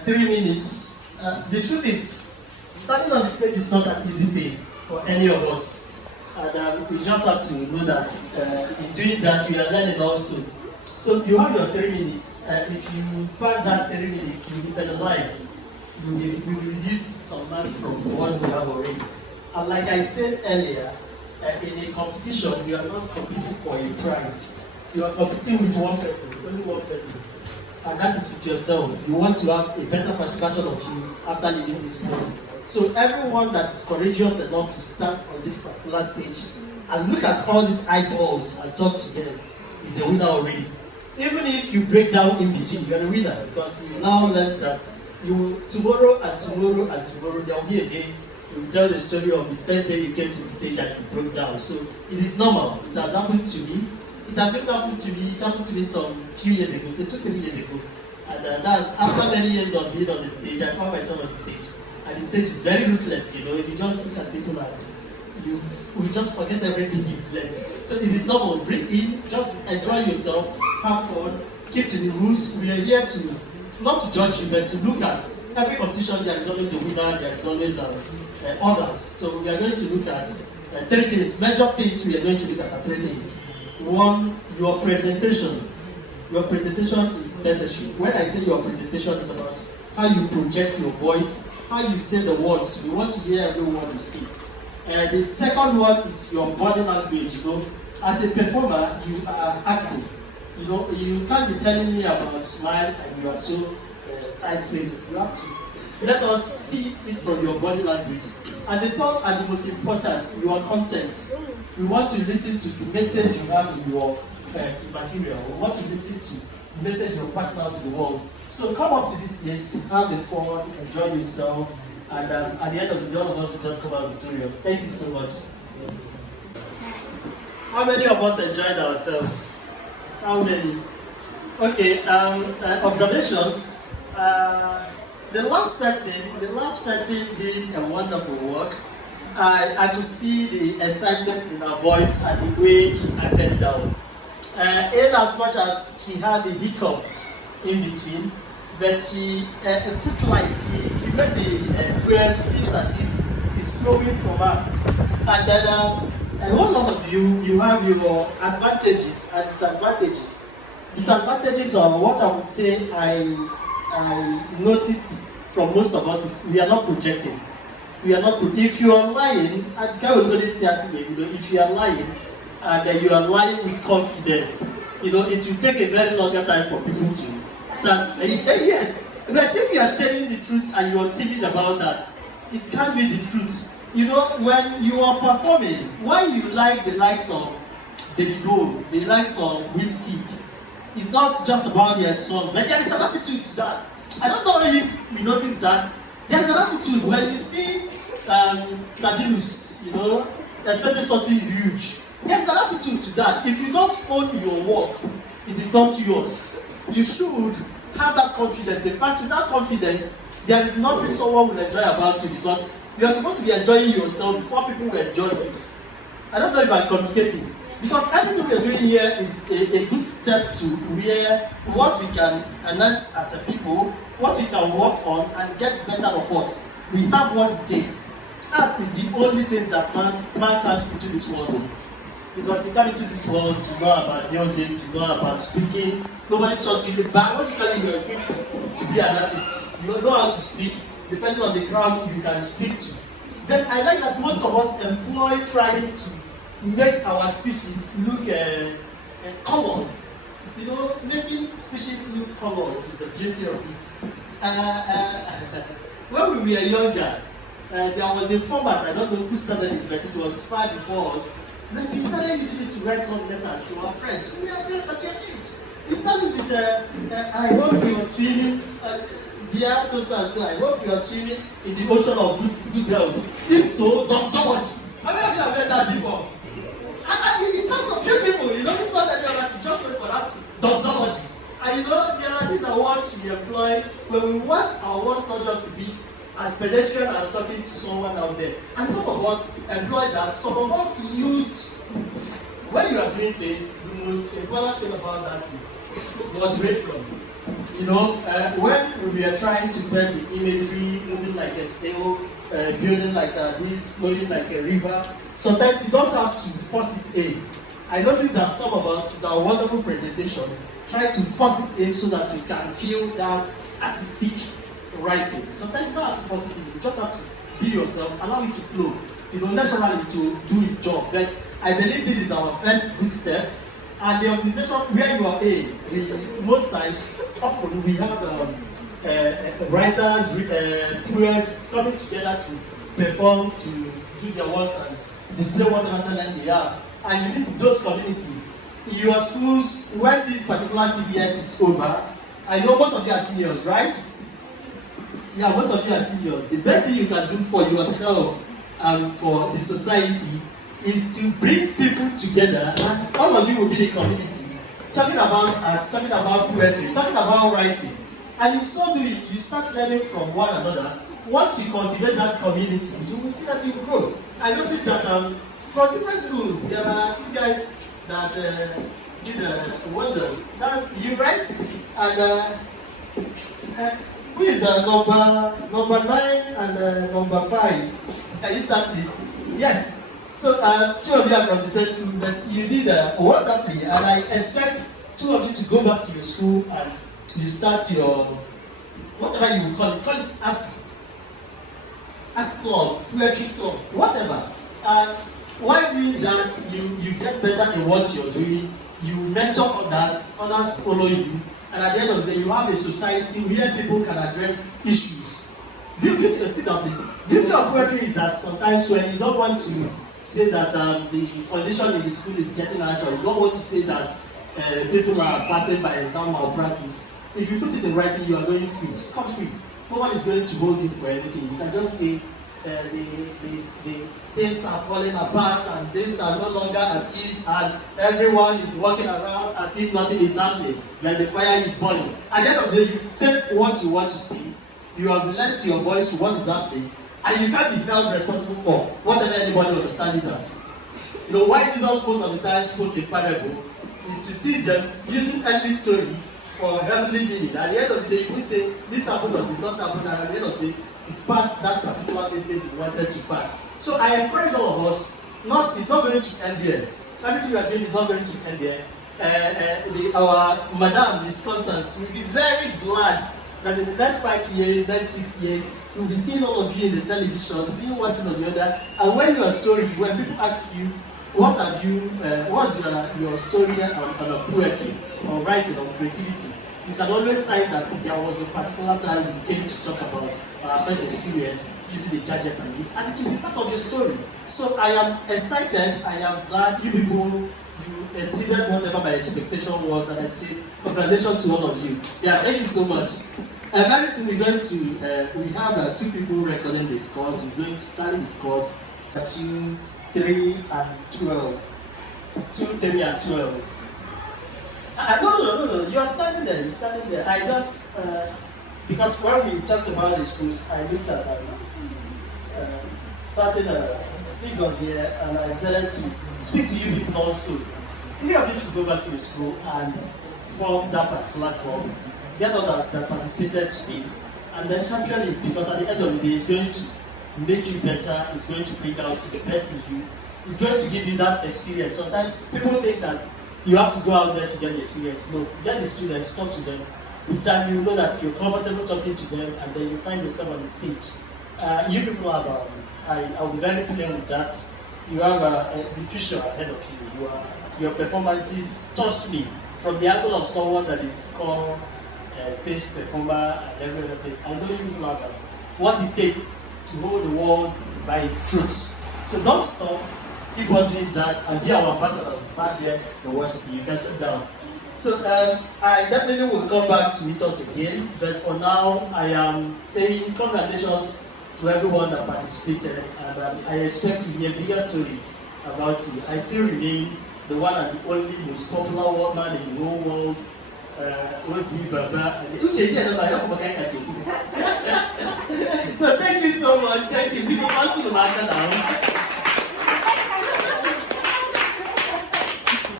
3 minutes. The truth is, standing on the stage is not an easy thing for any of us. And we just have to know that in doing that, we are learning also. So you have your 3 minutes. If you pass that 3 minutes, you will be penalized. You will reduce some mark from what you have already. And like I said earlier, in a competition, you are not competing for a prize. You are competing with one person, only one person. And that is with yourself. You want to have a better version of you after leaving this place. So everyone that is courageous enough to stand on this particular stage and look at all these eyeballs and talk to them is a winner already. Even if you break down in between, you are a winner because you now learn that you tomorrow and tomorrow and tomorrow there will be a day you will tell the story of the first day you came to the stage and you broke down. So it is normal. It has happened to me. It has even happened to me. It happened to me some few years ago, say 2-3 years ago. And that's after many years of being on the stage, I found myself on the stage. And the stage is very ruthless, you know. If you just look at people and you will just forget everything you've learned. So it is normal. Breathe in, just enjoy yourself, have fun, keep to the rules. We are here to not to judge you, but to look at every competition. There is always a winner. There is always others. So we are going to look at 3 things. Major things we are going to look at 3 things. One, your presentation. Your presentation is necessary. When I say your presentation is about how you project your voice, how you say the words. We want to hear every word you say. The second one is your body language. You know, as a performer, you are acting. You know, you can't be telling me about smile and you are so tight faces. You have to let us see it from your body language. And the third and the most important, your content. We want to listen to the message you have in your material. We want to listen to the message you're passing out to the world. So come up to this place, have the fun, enjoy yourself, and at the end of the day, all of us will just come out victorious. Thank you so much. How many of us enjoyed ourselves? How many? Okay, observations. The last person did a wonderful work. I could see the excitement in her voice and the way she acted it out. In as much as she had a hiccup in between, but she put life. She made the poem seems as if it's flowing from her. And then a whole lot of you have your advantages and disadvantages. Disadvantages are what I would say I noticed from most of us is we are not projecting. We are not. If you are lying, if you are lying, and you are lying with confidence, you know it will take a very longer time for people to start saying, hey, yes. But if you are saying the truth and you are timid about that, it can't be the truth. You know, when you are performing, why you like the likes of Davido, the likes of Wizkid, it's not just about their song, but there is an attitude to that. I don't know if you notice that. There is an attitude when you see Sabinus, you know, especially something huge. There is an attitude to that. If you don't own your work, it is not yours. You should have that confidence. In fact, without confidence, there is nothing someone will enjoy about you because you are supposed to be enjoying yourself before people will enjoy you. I don't know if I'm communicating. Because everything we are doing here is a good step to where what we can enhance as a people, what we can work on and get better of us. We have what it takes. Art is the only thing that man comes into this world with. Because you come into this world to know about music, to know about speaking. Nobody taught you. Biologically, you are equipped to be an artist. You know how to speak. Depending on the crowd you can speak to. But I like that most of us employ trying to make our speeches look colored. You know, making speeches look colored is the beauty of it. When we were younger, there was a format, I don't know who started it, but it was far before us. But we started using it to write love letters to our friends. We are there at your age. We started with, I hope you are swimming, dear so-and-so, I hope you are swimming in the ocean of good health. If so, doxology. How many of you have heard that before? And it sounds so beautiful, you know, it's not that you have to just wait for that doxology. And you know, there are these awards we employ when we want our words not just to be as pedestrian as talking to someone out there. And some of us employ that, some of us used, when you are doing things, the most important thing about that is moderate from. You know, when we are trying to build the imagery, moving like a snail, building like this, flowing like a river, sometimes you don't have to force it in. I noticed that some of us, with our wonderful presentation, try to force it in so that we can feel that artistic writing. Sometimes you don't have to force it in, you just have to be yourself, allow it to flow. You know, naturally to do its job. But I believe this is our first good step. And the organization where you are in, most times, often we have writers, poets coming together to perform, to do their work and display whatever talent they have. And you need those communities. In your schools, when this particular CBS is over, I know most of you are seniors, right? Yeah, most of you are seniors. The best thing you can do for yourself and for the society is to bring people together, and all of you will be the community, talking about art, talking about poetry, talking about writing. And in so doing, you start learning from one another. Once you cultivate that community, you will see that you grow. I noticed that from different schools, there are two guys that did wonders. That's you, right? And who is number 9 and number 5? Can you start this? Yes. So two of you are from the same school, but you did wonderfully, and I expect two of you to go back to your school and you start your, whatever you will call it arts club, poetry club, whatever. While doing that, you get better in what you're doing, you mentor others follow you, and at the end of the day, you have a society where people can address issues. Beauty, sit down please. Beauty of poetry is that sometimes when you don't want to say that the condition in the school is getting harsh, or you don't want to say that people are passing by exam or practice. If you put it in writing, you are going free. Scot free. No one is going to hold you for anything. You can just say the things are falling apart and things are no longer at ease, and everyone is walking around as if nothing is happening, like the fire is burning. At the end of the day, you say what you want to say. You have lent your voice to what is happening, and you can't be held responsible for whatever anybody understands as. You know why Jesus most of the time spoke a parable is to teach them using earthly story for heavenly meaning. At the end of the day, you will say this happened or did not happen, and at the end of the day, it passed that particular message you wanted to pass. So I encourage all of us, it's not going to end there. Everything we are doing is not going to end there. Our Madam, Miss Constance, will be very glad that in the next 5 years, next 6 years, you'll be seeing all of you in the television, doing one thing or the other. And when your story, when people ask you, what's your story on poetry, on writing, on creativity, you can always cite that there was a particular time we came to talk about our first experience using the gadget and this, and it will be part of your story. So I am excited, I am glad you people, you exceeded whatever my expectation was, and I say congratulations to all of you. Yeah, thank you so much. Very soon we're going to, we have 2 people recording the scores. We're going to tally the scores, 2, 3, and 12. 2, 3, and 12. No. You're standing there. I don't, because when we talked about the schools, I looked at certain figures here, and I decided to speak to you people also. If you have to go back to the school and form that particular club, get others that participated today, and then champion it, because at the end of the day, it's going to make you better, it's going to bring out the best in you, it's going to give you that experience. Sometimes people think that you have to go out there to get the experience. No, get the students, talk to them. With time, you know that you're comfortable talking to them, and then you find yourself on the stage. You people have, I'll be very clear with that. You have the future ahead of you. Your performances touched me from the angle of someone that is called a stage performer and everything. I know you people have what it takes to hold the world by its truth. So don't stop. Keep on doing that and be our ambassadors back there in Washington. You can sit down. So I definitely will come back to meet us again, but for now I am saying congratulations to everyone that participated, and I expect to hear bigger stories about you. I still remain the one and the only most popular man in the whole world, Ozi Baba. So thank you so much. Thank you. People want to mark it down.